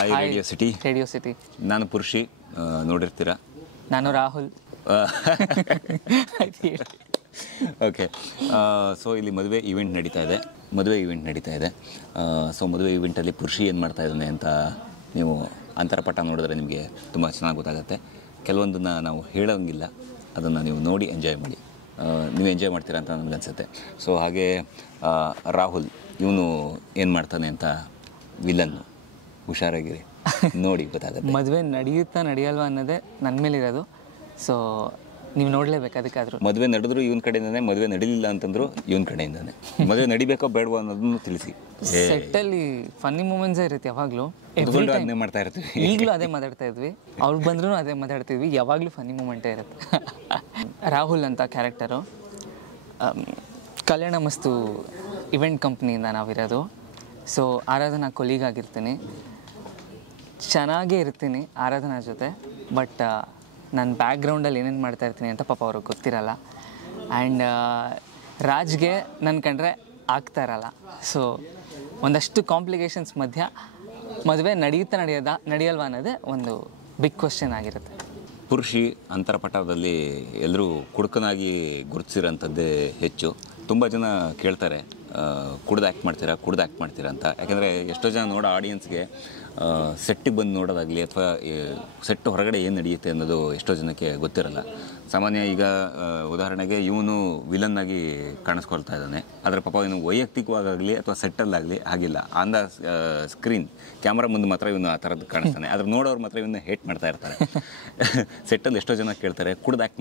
Hi radio city. ನಾನು ಪುರುಷಿ, ನೋಡಿರ್ತೀರಾ. ನಾನು ರಾಹುಲ್. ಓಕೆ, ಸೊ ಇಲ್ಲಿ ಮದುವೆ ಈವೆಂಟ್ ನಡೀತಾ ಇದೆ. ಸೊ ಮದುವೆ ಈವೆಂಟಲ್ಲಿ ಪುರುಷಿ ಏನು ಮಾಡ್ತಾ ಇದ್ದಾನೆ ಅಂತ ನೀವು ಅಂತರಪಟ ನೋಡಿದ್ರೆ ನಿಮಗೆ ತುಂಬ ಚೆನ್ನಾಗಿ ಗೊತ್ತಾಗುತ್ತೆ. ಕೆಲವೊಂದನ್ನು ನಾವು ಹೇಳೋಂಗಿಲ್ಲ, ಅದನ್ನು ನೀವು ನೋಡಿ ಎಂಜಾಯ್ ಮಾಡಿ. ನೀವು ಎಂಜಾಯ್ ಮಾಡ್ತೀರಾ ಅಂತ ನನಗನ್ಸುತ್ತೆ. ಸೊ ಹಾಗೆ ರಾಹುಲ್ ಇವನು ಏನು ಮಾಡ್ತಾನೆ ಅಂತ ವಿಲನ್ನು, ಹುಷಾರಾಗಿರಿ, ನೋಡಿ ಗೊತ್ತಾಗುತ್ತೆ. ಮದುವೆ ನಡೆಯುತ್ತಾ ನಡೆಯಲ್ವಾ ಅನ್ನೋದೇ ನನ್ನ ಮೇಲಿರೋದು. ಸೊ ನೀವು ನೋಡಲೇಬೇಕು. ಅದಕ್ಕಾದರೂ ಮದುವೆ ನಡೆದ್ರು ಇವನ ಕಡೆಯಿಂದಾನೆ, ಮದುವೆ ನಡೀಲಿಲ್ಲ ಅಂತಂದ್ರು ಇವನ ಕಡೆಯಿಂದಾನೆ. ಮದುವೆ ನಡಿಬೇಕೋ ಬೇಡವೋ ಅನ್ನೋದನ್ನು ತಿಳಿಸಿ. ಸೆಟ್ಟಲ್ಲಿ ಫನ್ನಿ ಮೂಮೆಂಟ್ಸೇ ಇರುತ್ತೆ ಯಾವಾಗಲೂ. ಅದನ್ನೇ ಮಾಡ್ತಾ ಇರ್ತೀವಿ. ಈಗಲೂ ಅದೇ ಮಾತಾಡ್ತಾ ಇದ್ವಿ, ಅವ್ರು ಬಂದ್ರೂ ಅದೇ ಮಾತಾಡ್ತಿದ್ವಿ. ಯಾವಾಗಲೂ ಫನ್ನಿ ಮೂಮೆಂಟೇ ಇರುತ್ತೆ. ರಾಹುಲ್ ಅಂತ ಕ್ಯಾರೆಕ್ಟರು. ಕಲ್ಯಾಣ ಮಸ್ತು ಇವೆಂಟ್ ಕಂಪ್ನಿಯಿಂದ ನಾವಿರೋದು. ಸೊ ಆರಾಧನಾ ಕೊಲೀಗ್ ಆಗಿರ್ತೀನಿ, ಚೆನ್ನಾಗೇ ಇರ್ತೀನಿ ಆರಾಧನಾ ಜೊತೆ. ಬಟ್ ನನ್ನ ಬ್ಯಾಕ್ಗ್ರೌಂಡಲ್ಲಿ ಏನೇನು ಮಾಡ್ತಾ ಇರ್ತೀನಿ ಅಂತ ಪಾಪ ಅವ್ರಿಗೆ ಗೊತ್ತಿರಲ್ಲ. ಆ್ಯಂಡ್ ರಾಜ್ಗೆ ನನ್ನ ಕಂಡ್ರೆ ಆಗ್ತಾ ಇರಲ್ಲ. ಸೊ ಒಂದಷ್ಟು ಕಾಂಪ್ಲಿಕೇಶನ್ಸ್ ಮಧ್ಯ ಮದುವೆ ನಡೆಯಲ್ವಾ ಅನ್ನೋದೇ ಒಂದು ಬಿಗ್ ಕ್ವಶನ್ ಆಗಿರುತ್ತೆ. ಪುರುಷಿ ಅಂತರಪಟದಲ್ಲಿ ಎಲ್ಲರೂ ಕುಡುಕನಾಗಿ ಗುರುತಿಸಿರೋಂಥದ್ದೇ ಹೆಚ್ಚು. ತುಂಬ ಜನ ಕೇಳ್ತಾರೆ, ಕುಡ್ದು ಆ್ಯಕ್ಟ್ ಮಾಡ್ತೀರಾ ಅಂತ. ಯಾಕೆಂದರೆ ಎಷ್ಟೋ ಜನ ಆಡಿಯನ್ಸ್ಗೆ ಸೆಟ್ಟಿಗೆ ಬಂದು ನೋಡೋದಾಗಲಿ ಅಥವಾ ಸೆಟ್ ಹೊರಗಡೆ ಏನು ನಡೆಯುತ್ತೆ ಅನ್ನೋದು ಎಷ್ಟೋ ಜನಕ್ಕೆ ಗೊತ್ತಿರಲ್ಲ. ಸಾಮಾನ್ಯ ಈಗ ಉದಾಹರಣೆಗೆ ಇವನು ವಿಲನ್ನಾಗಿ ಕಾಣಿಸ್ಕೊಳ್ತಾ ಇದ್ದಾನೆ, ಆದರೆ ಪಾಪ ಇವನು ವೈಯಕ್ತಿಕವಾಗಲಿ ಅಥವಾ ಸೆಟ್ಟಲ್ಲಾಗಲಿ ಆಗಿಲ್ಲ. ಆನ್ ದ ಸ್ಕ್ರೀನ್ ಕ್ಯಾಮ್ರಾ ಮುಂದೆ ಮಾತ್ರ ಇವನು ಆ ಥರದ್ದು ಕಾಣಿಸ್ತಾನೆ, ಆದರೆ ನೋಡೋರು ಮಾತ್ರ ಇವನ್ನ ಹೇಟ್ ಮಾಡ್ತಾ ಇರ್ತಾರೆ. ಸೆಟ್ಟಲ್ಲಿ ಎಷ್ಟೋ ಜನ ಕೇಳ್ತಾರೆ, ಕುಡ್ದು ಆ್ಯಕ್ಟ್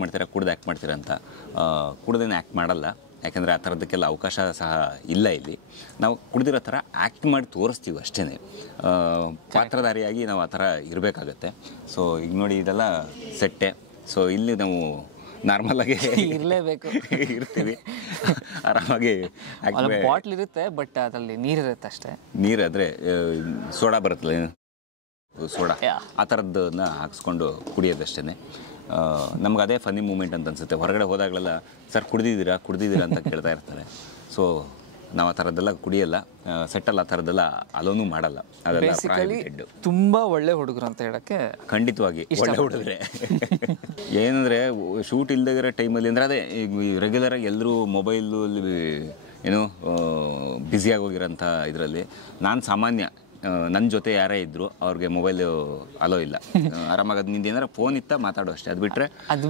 ಮಾಡ್ತೀರಾ ಅಂತ. ಕುಡ್ದೇನೆ ಆ್ಯಕ್ಟ್ ಮಾಡಲ್ಲ, ಯಾಕೆಂದರೆ ಆ ಥರದಕ್ಕೆಲ್ಲ ಅವಕಾಶ ಸಹ ಇಲ್ಲ ಇಲ್ಲಿ. ನಾವು ಕುಡ್ದಿರೋ ಥರ ಆ್ಯಕ್ಟ್ ಮಾಡಿ ತೋರಿಸ್ತೀವಿ ಅಷ್ಟೇ, ಪಾತ್ರಧಾರಿಯಾಗಿ ನಾವು ಆ ಥರ ಇರಬೇಕಾಗತ್ತೆ. ಸೊ ಈಗ ನೋಡಿ, ಇದೆಲ್ಲ ಸೆಟ್ಟೆ. ಸೊ ಇಲ್ಲಿ ನಾವು ನಾರ್ಮಲಾಗಿ ಇರಲೇಬೇಕು, ಇರ್ತೀವಿ ಆರಾಮಾಗಿ. ಬಾಟ್ಲ್ ಇರುತ್ತೆ, ಬಟ್ ಅದರಲ್ಲಿ ನೀರಿರುತ್ತೆ ಅಷ್ಟೇ. ನೀರಾದರೆ ಸೋಡಾ ಬರುತ್ತಲ್ಲ, ಸೋಡಾ ಆ ಥರದ್ದನ್ನ ಹಾಕ್ಸ್ಕೊಂಡು ಕುಡಿಯೋದಷ್ಟೇ. ನಮ್ಗೆ ಅದೇ ಫನ್ನಿ ಮೂಮೆಂಟ್ ಅಂತ ಅನಿಸುತ್ತೆ. ಹೊರಗಡೆ ಹೋದಾಗಲೆಲ್ಲ ಸರ್ ಕುಡ್ದಿದ್ದೀರಾ ಅಂತ ಕೇಳ್ತಾ ಇರ್ತಾರೆ. ಸೊ ನಾವು ಆ ಥರದ್ದೆಲ್ಲ ಕುಡಿಯಲ್ಲ, ಸೆಟ್ಟಲ್ಲಿ ಆ ಥರದ್ದೆಲ್ಲ ಅಲೋನು ಮಾಡಲ್ಲ. ಅದೆಲ್ಲ ಪ್ರಾಹಿಬಿಟೆಡ್. ತುಂಬ ಒಳ್ಳೆ ಹುಡುಗರು ಅಂತ ಹೇಳೋಕ್ಕೆ ಖಂಡಿತವಾಗಿ ಒಳ್ಳೆ ಹುಡುಗರೆ. ಏನಂದರೆ ಶೂಟ್ ಇಲ್ಲದಿರೋ ಟೈಮಲ್ಲಿ ಅಂದರೆ ಅದೇ ಈಗ ರೆಗ್ಯುಲರಾಗಿ ಎಲ್ಲರೂ ಮೊಬೈಲು ಏನೋ ಬ್ಯುಸಿಯಾಗಿ ಹೋಗಿರೋಂಥ ಇದರಲ್ಲಿ ನಾನು ಸಾಮಾನ್ಯ, ನನ್ನ ಜೊತೆ ಯಾರೇ ಇದ್ದರು ಅವ್ರಿಗೆ ಮೊಬೈಲು ಅಲೋ ಇಲ್ಲ. ಆರಾಮಾಗಿ ಅದು ನಿಂದು ಏನಾರ ಫೋನ್ ಇತ್ತ ಮಾತಾಡೋ ಅಷ್ಟೇ. ಅದು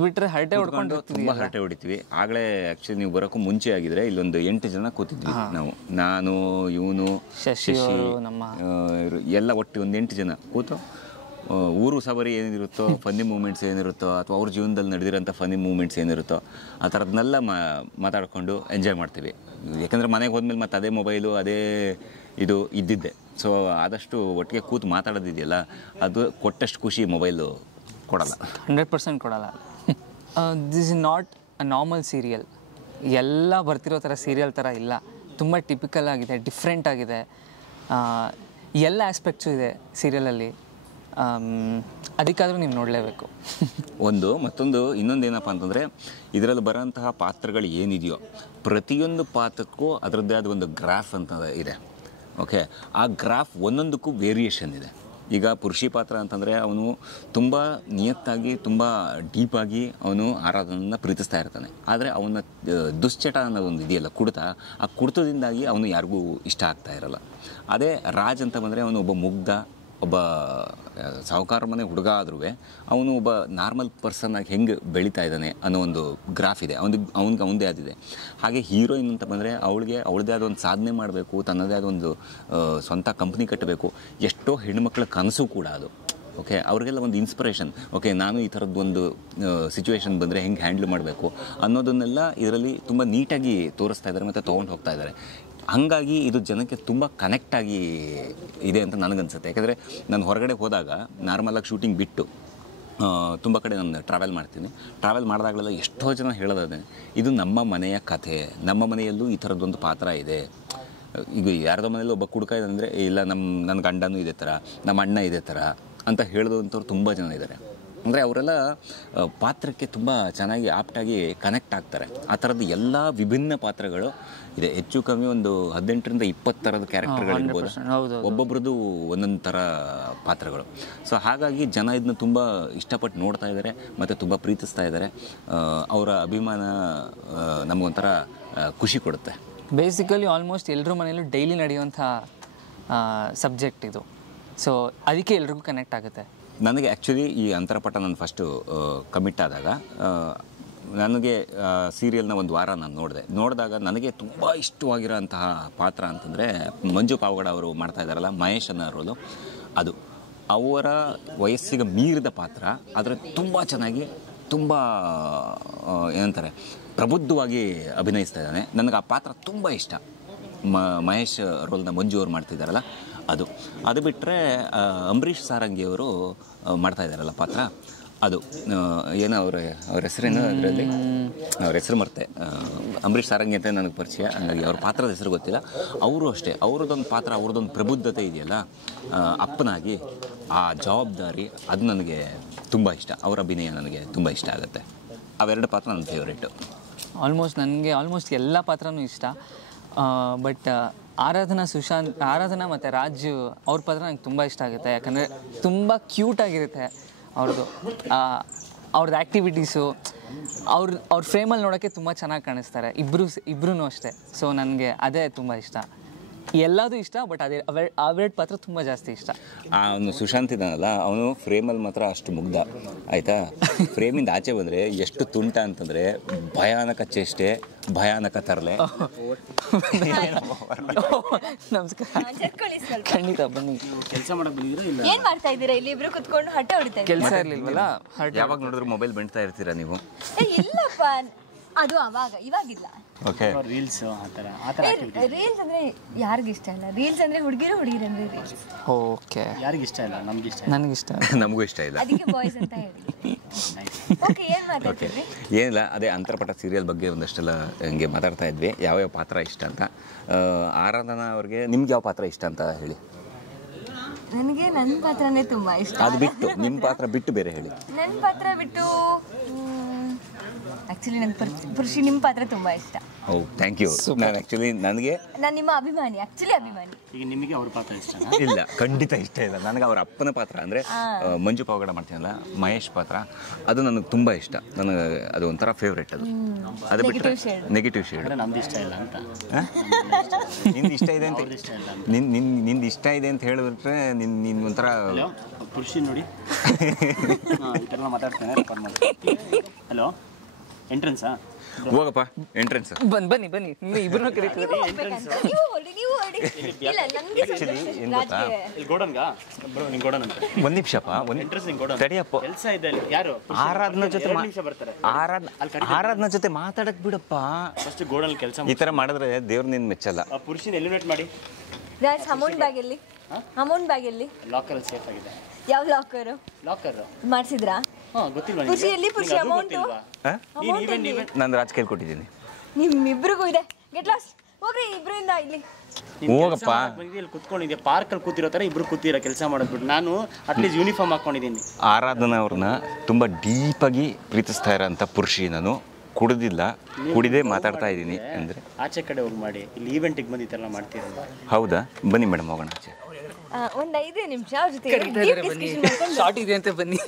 ಬಿಟ್ಟರೆ ಹರಟೆ ಹೊಡ್ಕೊಂಡು ತುಂಬ ಹರಟೆ ಹೊಡಿತೀವಿ. ಆಗಲೇ ಆ್ಯಕ್ಚುಲಿ ನೀವು ಬರೋಕ್ಕೂ ಮುಂಚೆ ಆಗಿದ್ರೆ ಇಲ್ಲೊಂದು 8 ಜನ ಕೂತಿದ್ವಿ ನಾವು. ನಾನು, ಇವನು, ಶಶಿ, ಎಲ್ಲ ಒಟ್ಟು ಒಂದು 8 ಜನ ಕೂತು ಊರು ಸಬರಿ ಏನಿರುತ್ತೋ, ಫನ್ನಿ ಮೂಮೆಂಟ್ಸ್ ಏನಿರುತ್ತೋ, ಅಥವಾ ಅವ್ರ ಜೀವನದಲ್ಲಿ ನಡೆದಿರೋಂಥ ಫನ್ನಿ ಮೂಮೆಂಟ್ಸ್ ಏನಿರುತ್ತೋ ಆ ಥರದನ್ನೆಲ್ಲ ಮಾತಾಡಿಕೊಂಡು ಎಂಜಾಯ್ ಮಾಡ್ತೀವಿ. ಯಾಕಂದರೆ ಮನೆಗೆ ಹೋದ್ಮೇಲೆ ಮತ್ತೆ ಅದೇ ಮೊಬೈಲು ಅದೇ ಇದು ಇದ್ದಿದ್ದೆ. ಸೊ ಆದಷ್ಟು ಒಟ್ಟಿಗೆ ಕೂತು ಮಾತಾಡೋದಿದೆಯಲ್ಲ, ಅದು ಕೊಟ್ಟಷ್ಟು ಖುಷಿ ಮೊಬೈಲು ಕೊಡಲ್ಲ, 100% ಕೊಡಲ್ಲ. This is not a normal serial. ಎಲ್ಲ ಬರ್ತಿರೋ ಥರ ಸೀರಿಯಲ್ ಥರ ಇಲ್ಲ. ತುಂಬ ಟಿಪಿಕಲ್ ಆಗಿದೆ, ಡಿಫ್ರೆಂಟ್ ಆಗಿದೆ. ಎಲ್ಲ ಆಸ್ಪೆಕ್ಟ್ಸು ಇದೆ ಸೀರಿಯಲಲ್ಲಿ. ಅದಕ್ಕಾದರೂ ನೀವು ನೋಡಲೇಬೇಕು. ಮತ್ತೊಂದು ಇನ್ನೊಂದೇನಪ್ಪ ಅಂತಂದರೆ, ಇದರಲ್ಲಿ ಬರೋಂತಹ ಪಾತ್ರಗಳು ಏನಿದೆಯೋ ಪ್ರತಿಯೊಂದು ಪಾತ್ರಕ್ಕೂ ಅದರದ್ದೇ ಆದ ಒಂದು ಗ್ರಾಫ್ ಅಂತ ಇದೆ. ಓಕೆ, ಆ ಗ್ರಾಫ್ ಒಂದೊಂದಕ್ಕೂ ವೇರಿಯೇಷನ್ ಇದೆ. ಈಗ ಪುರುಷಿ ಪಾತ್ರ ಅಂತಂದರೆ ಅವನು ತುಂಬ ನಿಯತ್ತಾಗಿ, ತುಂಬ ಡೀಪಾಗಿ ಅವನು ಆರಾಧನನ್ನು ಪ್ರೀತಿಸ್ತಾ ಇರ್ತಾನೆ. ಆದರೆ ಅವನ ದುಶ್ಚಟ ಅನ್ನೋದೊಂದು ಇದೆಯಲ್ಲ, ಆ ಕುಡಿತದಿಂದಾಗಿ ಅವನು ಯಾರಿಗೂ ಇಷ್ಟ ಆಗ್ತಾ ಇರಲ್ಲ. ಅದೇ ರಾಜ್ ಅಂತ ಬಂದರೆ ಅವನು ಒಬ್ಬ ಮುಗ್ಧ, ಒಬ್ಬ ಸಾಹುಕಾರ ಮನೆ ಹುಡುಗ ಆದ್ರೂ ಅವನು ಒಬ್ಬ ನಾರ್ಮಲ್ ಪರ್ಸನ್ನಾಗಿ ಹೆಂಗೆ ಬೆಳೀತಾ ಇದ್ದಾನೆ ಅನ್ನೋ ಒಂದು ಗ್ರಾಫ್ ಇದೆ ಅವನಿಗೆ ಅವಂದೇ ಆದಿದೆ. ಹಾಗೆ ಹೀರೋಯಿನ್ ಅಂತ ಬಂದರೆ ಅವಳದೇ ಆದ ಒಂದು ಸಾಧನೆ ಮಾಡಬೇಕು, ತನ್ನದೇ ಆದ ಒಂದು ಸ್ವಂತ ಕಂಪ್ನಿ ಕಟ್ಟಬೇಕು, ಎಷ್ಟೋ ಹೆಣ್ಮಕ್ಳ ಕನಸು ಕೂಡ ಅದು. ಓಕೆ, ಅವ್ರಿಗೆಲ್ಲ ಒಂದು ಇನ್ಸ್ಪಿರೇಷನ್. ಓಕೆ, ನಾನು ಈ ಥರದ್ದೊಂದು ಸಿಚುವೇಶನ್ ಬಂದರೆ ಹೆಂಗೆ ಹ್ಯಾಂಡಲ್ ಮಾಡಬೇಕು ಅನ್ನೋದನ್ನೆಲ್ಲ ಇದರಲ್ಲಿ ತುಂಬ ನೀಟಾಗಿ ತೋರಿಸ್ತಾ ಇದ್ದಾರೆ ಮತ್ತು ತೊಗೊಂಡು ಹೋಗ್ತಾ ಇದ್ದಾರೆ. ಹಾಗಾಗಿ ಇದು ಜನಕ್ಕೆ ತುಂಬ ಕನೆಕ್ಟಾಗಿ ಇದೆ ಅಂತ ನನಗನ್ಸುತ್ತೆ. ಯಾಕೆಂದರೆ ನಾನು ಹೊರಗಡೆ ಹೋದಾಗ ನಾರ್ಮಲಾಗಿ ಶೂಟಿಂಗ್ ಬಿಟ್ಟು ತುಂಬ ಕಡೆ ನಾನು ಟ್ರಾವೆಲ್ ಮಾಡ್ತೀನಿ. ಟ್ರಾವೆಲ್ ಮಾಡಿದಾಗಲೆಲ್ಲ ಎಷ್ಟೋ ಜನ ಹೇಳೋದೇ, ಇದು ನಮ್ಮ ಮನೆಯ ಕಥೆ, ನಮ್ಮ ಮನೆಯಲ್ಲೂ ಈ ಥರದ್ದೊಂದು ಪಾತ್ರ ಇದೆ. ಈಗ ಯಾರ್ದೋ ಮನೇಲಿ ಒಬ್ಬ ಕುಡುಕ ಇದೆ ಅಂದರೆ, ಇಲ್ಲ ನನ್ನ ಗಂಡನೂ ಇದೇ ಥರ, ನಮ್ಮ ಅಣ್ಣ ಇದೇ ಥರ ಅಂತ ಹೇಳಿದಂಥವ್ರು ತುಂಬ ಜನ ಇದ್ದಾರೆ. ಅಂದರೆ ಅವರೆಲ್ಲ ಪಾತ್ರಕ್ಕೆ ತುಂಬ ಚೆನ್ನಾಗಿ ಆಪ್ಟಾಗಿ ಕನೆಕ್ಟ್ ಆಗ್ತಾರೆ. ಆ ಥರದ್ದು ಎಲ್ಲ ವಿಭಿನ್ನ ಪಾತ್ರಗಳು ಇದೆ. ಹೆಚ್ಚು ಕಮ್ಮಿ ಒಂದು 18ರಿಂದ 20 ಥರದ ಕ್ಯಾರೆಕ್ಟರ್ಗಳಿರ್ಬೋದು. ಒಬ್ಬೊಬ್ರದ್ದು ಒಂದೊಂದು ಥರ ಪಾತ್ರಗಳು. ಸೊ ಹಾಗಾಗಿ ಜನ ಇದನ್ನ ತುಂಬ ಇಷ್ಟಪಟ್ಟು ನೋಡ್ತಾ ಇದ್ದಾರೆ ಮತ್ತು ತುಂಬ ಪ್ರೀತಿಸ್ತಾ ಇದ್ದಾರೆ. ಅವರ ಅಭಿಮಾನ ನಮಗೊಂಥರ ಖುಷಿ ಕೊಡುತ್ತೆ. ಬೇಸಿಕಲಿ ಆಲ್ಮೋಸ್ಟ್ ಎಲ್ಲರ ಮನೆಯಲ್ಲೂ ಡೈಲಿ ನಡೆಯುವಂಥ ಸಬ್ಜೆಕ್ಟ್ ಇದು. ಸೊ ಅದಕ್ಕೆ ಎಲ್ರಿಗೂ ಕನೆಕ್ಟ್ ಆಗುತ್ತೆ. ನನಗೆ ಆ್ಯಕ್ಚುಲಿ ಈ ಅಂತರಪಟ ನಾನು ಫಸ್ಟು ಕಮಿಟ್ ಆದಾಗ ನನಗೆ ಸೀರಿಯಲ್ನ ಒಂದು ವಾರ ನಾನು ನೋಡಿದಾಗ ನನಗೆ ತುಂಬ ಇಷ್ಟವಾಗಿರೋಂತಹ ಪಾತ್ರ ಅಂತಂದರೆ ಮಂಜು ಪಾವಗಡ ಅವರು ಮಾಡ್ತಾ ಇದ್ದಾರಲ್ಲ, ಮಹೇಶ್ ಅನ್ನೋ ರೋಲು, ಅದು ಅವರ ವಯಸ್ಸಿಗೆ ಮೀರಿದ ಪಾತ್ರ. ಆದರೆ ತುಂಬ ಚೆನ್ನಾಗಿ ತುಂಬ ಏನಂತಾರೆ ಪ್ರಬುದ್ಧವಾಗಿ ಅಭಿನಯಿಸ್ತಾ ಇದ್ದಾನೆ. ನನಗೆ ಆ ಪಾತ್ರ ತುಂಬ ಇಷ್ಟ. ಮಹೇಶ್ ರೋಲ್ನ ಮಂಜು ಅವ್ರು ಮಾಡ್ತಿದ್ದಾರಲ್ಲ ಅದು ಬಿಟ್ಟರೆ ಅಂಬರೀಷ್ ಸಾರಂಗಿಯವರು ಮಾಡ್ತಾ ಇದ್ದಾರಲ್ಲ ಪಾತ್ರ, ಅದು ಏನೋ ಅವ್ರ ಹೆಸರೇನು ಅದರಲ್ಲಿ, ಅವ್ರ ಹೆಸರು ಮರ್ತೆ. ಅಂಬರೀಷ್ ಸಾರಂಗಿ ಅಂತ ನನಗೆ ಪರಿಚಯ, ಹಂಗಾಗಿ ಅವ್ರ ಪಾತ್ರದ ಹೆಸರು ಗೊತ್ತಿಲ್ಲ. ಅವರು ಅಷ್ಟೇ, ಅವ್ರದ್ದೊಂದು ಪಾತ್ರ, ಅವ್ರದ್ದೊಂದು ಪ್ರಬುದ್ಧತೆ ಇದೆಯಲ್ಲ ಅಪ್ಪನಾಗಿ, ಆ ಜವಾಬ್ದಾರಿ, ಅದು ನನಗೆ ತುಂಬ ಇಷ್ಟ. ಅವರ ಅಭಿನಯ ನನಗೆ ತುಂಬ ಇಷ್ಟ ಆಗುತ್ತೆ. ಅವೆರಡು ಪಾತ್ರ ನನ್ನ ಫೇವ್ರೇಟು. ನನಗೆ ಆಲ್ಮೋಸ್ಟ್ ಎಲ್ಲ ಪಾತ್ರನೂ ಇಷ್ಟ. ಬಟ್ ಆರಾಧನಾ ಮತ್ತು ರಾಜು ಅವ್ರ ಪಾತ್ರ ನನಗೆ ತುಂಬ ಇಷ್ಟ ಆಗುತ್ತೆ. ಯಾಕಂದರೆ ತುಂಬ ಕ್ಯೂಟಾಗಿರುತ್ತೆ ಅವ್ರದ್ದು ಆ್ಯಕ್ಟಿವಿಟೀಸು. ಅವ್ರ ಫ್ರೇಮಲ್ಲಿ ನೋಡೋಕ್ಕೆ ತುಂಬ ಚೆನ್ನಾಗಿ ಕಾಣಿಸ್ತಾರೆ ಇಬ್ಬರೂ ಅಷ್ಟೇ. ಸೊ ನನಗೆ ಅದೇ ತುಂಬ ಇಷ್ಟ. ಎಲ್ಲದೂ ಇಷ್ಟ, ಬಟ್ ಅವೆರಡು ಪಾತ್ರ ತುಂಬ ಜಾಸ್ತಿ ಇಷ್ಟ. ಅವನು ಸುಶಾಂತ್ ಇದ್ದಾನಲ್ಲ, ಅವನು ಫ್ರೇಮಲ್ಲಿ ಮಾತ್ರ ಅಷ್ಟು ಮುಗ್ಧ ಆಯಿತಾ. ಫ್ರೇಮಿಂದ ಆಚೆ ಬಂದರೆ ಎಷ್ಟು ತುಂಟ ಅಂತಂದರೆ ಭಯಾನಕ ಚೇಷ್ಟೆ, ಭಯಾನಕ ತರಲೆ. ನಮಸ್ಕಾರ, ಖಂಡಿತ ಬನ್ನಿ. ಕೆಲಸ ಮಾಡಕ್ ಬಂದಿದ್ದೀರಾ? ಏನ್ ಮಾಡ್ತಾ ಇದ್ದೀರಾ ಇಲ್ಲಿ ಇಬ್ರು ಕುತ್ಕೊಂಡು ಹಠ ಹೊಡಿತಾ ಇದ್ದೀರಾ? ಕೆಲಸ ಇರಲಿಲ್ವಲ್ಲ, ಯಾವಾಗ ನೋಡಿದ್ರು ಮೊಬೈಲ್ ಬೆಣ್ತಾ ಇರ್ತೀರಾ ನೀವು? ಇಲ್ಲಪ್ಪ, ಅದು ಅವಾಗ, ಇವಾಗಿಲ್ಲ. ಓಕೆ, ರೀಲ್ಸ್ ಆ ಥರ ರೀಲ್ಸ್ ಅಂದ್ರೆ ಯಾರಿಗ ಇಷ್ಟ ಇಲ್ಲ? ರೀಲ್ಸ್ ಅಂದ್ರೆ ಹುಡುಗಿರು ಅಂದ್ರೆ ರೀಲ್ಸ್. ಓಕೆ, ಯಾರಿಗೆ ಇಷ್ಟ ಇಲ್ಲ? ನಮ್ಗೆ ಇಷ್ಟ. ನನಗಿಷ್ಟ. ನಮಗೂ ಇಷ್ಟ ಇಲ್ಲ. ಅದಕ್ಕೆ ಬಾಯ್ಸ್ ಅಂತ ಹೇಳಿ. ಓಕೆ, ಏನ್ ಮಾತಾಡ್ತಿದ್ರಿ? ಏನಿಲ್ಲ, ಅದೇ ಅಂತರಪಟ ಸೀರಿಯಲ್ ಬಗ್ಗೆ ಒಂದಷ್ಟೆಲ್ಲ ಹಂಗೆ ಮಾತಾಡ್ತಾ ಇದ್ವಿ, ಯಾವ್ಯಾವ ಪಾತ್ರ ಇಷ್ಟ ಅಂತ. ಆರಾಧನಾ ಅವ್ರಿಗೆ ನಿಮ್ಗೆ ಯಾವ ಪಾತ್ರ ಇಷ್ಟ ಅಂತ ಹೇಳಿ. ನನಗೆ ನನ್ನ ಪಾತ್ರನೇ ತುಂಬಾ ಇಷ್ಟ. ಅದು ಬಿಟ್ಟು ನಿಮ್ಮ ಪಾತ್ರ ಬಿಟ್ಟು ಬೇರೆ ಹೇಳಿ. ನನ್ನ ಪಾತ್ರ ಬಿಟ್ಟು ಆಕ್ಚುಲಿ ನನ್ನ ಪುರುಷಿ ನಿಮ್ಮ ಪಾತ್ರ ತುಂಬಾ ಇಷ್ಟ. ಓ, ಥ್ಯಾಂಕ್ ಯು. ನಾನು ಆ್ಯಕ್ಚುಲಿ ನಾನು ನಿಮ್ಮ ಅಭಿಮಾನಿ, ಆಕ್ಚುಲಿ ಅಭಿಮಾನಿ. ಈಗ ನಿಮಗೆ ಅವ್ರ ಪಾತ್ರ ಇಷ್ಟ? ಇಲ್ಲ, ಖಂಡಿತ ಇಷ್ಟ ಇಲ್ಲ. ನನಗೆ ಅವ್ರ ಅಪ್ಪನ ಪಾತ್ರ ಅಂದರೆ ಮಂಜು ಪಾವಗಡ ಮಾಡ್ತೀನಲ್ಲ, ಮಹೇಶ್ ಪಾತ್ರ, ಅದು ನನಗೆ ತುಂಬ ಇಷ್ಟ. ನನಗೆ ಅದು ಒಂಥರ ಫೇವ್ರೇಟ್. ಅದು ಬಿಟ್ಟರೆ ನೆಗೆಟಿವ್ ಶೇಡ್. ನಮ್ದು ಇಷ್ಟ ಇಲ್ಲ ಅಂತ. ನಿಂದು ಇಷ್ಟ ಇದೆ ಅಂತ ನಿಂದು ಇಷ್ಟ ಇದೆ ಅಂತ ಹೇಳಿಬಿಟ್ರೆ ನಿನ್ನ ಒಂಥರ ಪುರುಷಿ ನೋಡಿ ಇದೆಲ್ಲ ಮಾತಾಡ್ತೇನೆ. ಹಲೋ, ಎಂಟ್ರೆನ್ಸಾ? ಹೋಗಪ್ಪ, ಎಂಟ್ರೆನ್ಸ್. ಬನ್ನಿ ಇಬ್ಬರನ್ನೂ ಕರೀತಿದ್ರು. ಒಂದು ನಿಮಿಷಪ್ಪ, ತಡಿಯಪ್ಪ. ಆರಾಧನಾ ಜೊತೆ ಮಾತಾಡಕ್ ಬಿಡಪ್ಪ. ಫಸ್ಟ್ ಗೋಡನ್ ಕೆಲಸ ಈ ತರ ಮಾಡಿದ್ರೆ ದೇವ್ರ ನಿನ್ ಮೆಚ್ಚಲ್ಲ. ಪುರುಷಿನ ಎಲಿಮಿನೇಟ್ ಮಾಡಿ. ಅಮೌಂಟ್ ಬ್ಯಾಗ್ ಎಲ್ಲಿ? ಅಮೌಂಟ್ ಬ್ಯಾಗ್ ಎಲ್ಲಿ? ಲಾಕರ್ ಸೇಫ್ ಆಗಿದೆ. ಯಾವ ಲಾಕರ್? ಲಾಕರ್ ಮಾಡಿಸಿದ್ರಾ? ಗೊತ್ತಿಲ್ವಾ? ಪುರುಷಿಯಲ್ಲಿ ಪುರುಷಿ ಅಮೌಂಟ್ ನಾನು ರಾಜ್ ಕೈಲಿ ಕೊಟ್ಟಿದ್ದೀನಿ. ನಿಮ್ಮಿಬ್ರಿಗೂ ಇದೆ. ಗೆಟ್ ಲಾಸ್ಟ್, ಹೋಗ್ರಿ ಇಬ್ರಿಂದ ಇಲ್ಲಿ. ಹೋಗಪ್ಪ. ಇಲ್ಲಿ ಕುತ್ಕೊಂಡಿದ್ದೆ, ಪಾರ್ಕ್ ಅಲ್ಲಿ ಕೂತಿರೋ ತರ ಇಬ್ರು ಕೂತಿರೋ ಕೆಲಸ ಮಾಡೋದ್ಬಿಟ್ಟು ನಾನು ಅಟ್ಲೀಸ್ಟ್ ಯೂನಿಫಾರ್ಮ್ ಹಾಕೊಂಡಿದ್ದೀನಿ. ಆರಾಧನಾ ಅವ್ರನ್ನ ತುಂಬಾ ಡೀಪಾಗಿ ಪ್ರೀತಿಸ್ತಾ ಇರೋಂಥ ಪುರುಷಿ ನಾನು. ಕುಡಿದಿಲ್ಲ, ಕುಡಿದೇ ಮಾತಾಡ್ತಾ ಇದ್ದೀನಿ ಅಂದ್ರೆ ಆಚೆ ಕಡೆ ಹೋಗಿ ಮಾಡಿ. ಇಲ್ಲಿ ಈವೆಂಟಿಗೆ ಬಂದಿದ್ದೆಲ್ಲ ಮಾಡ್ತೀರಲ್ಲ. ಹೌದಾ? ಬನ್ನಿ ಮೇಡಮ್, ಹೋಗೋಣ ಆಚೆ. ಒಂದು 5 ನಿಮಿಷ ಅವ್ರ ಜೊತೆ ಶಾರ್ಟ್ ಇದೆ ಅಂತ ಬನ್ನಿ.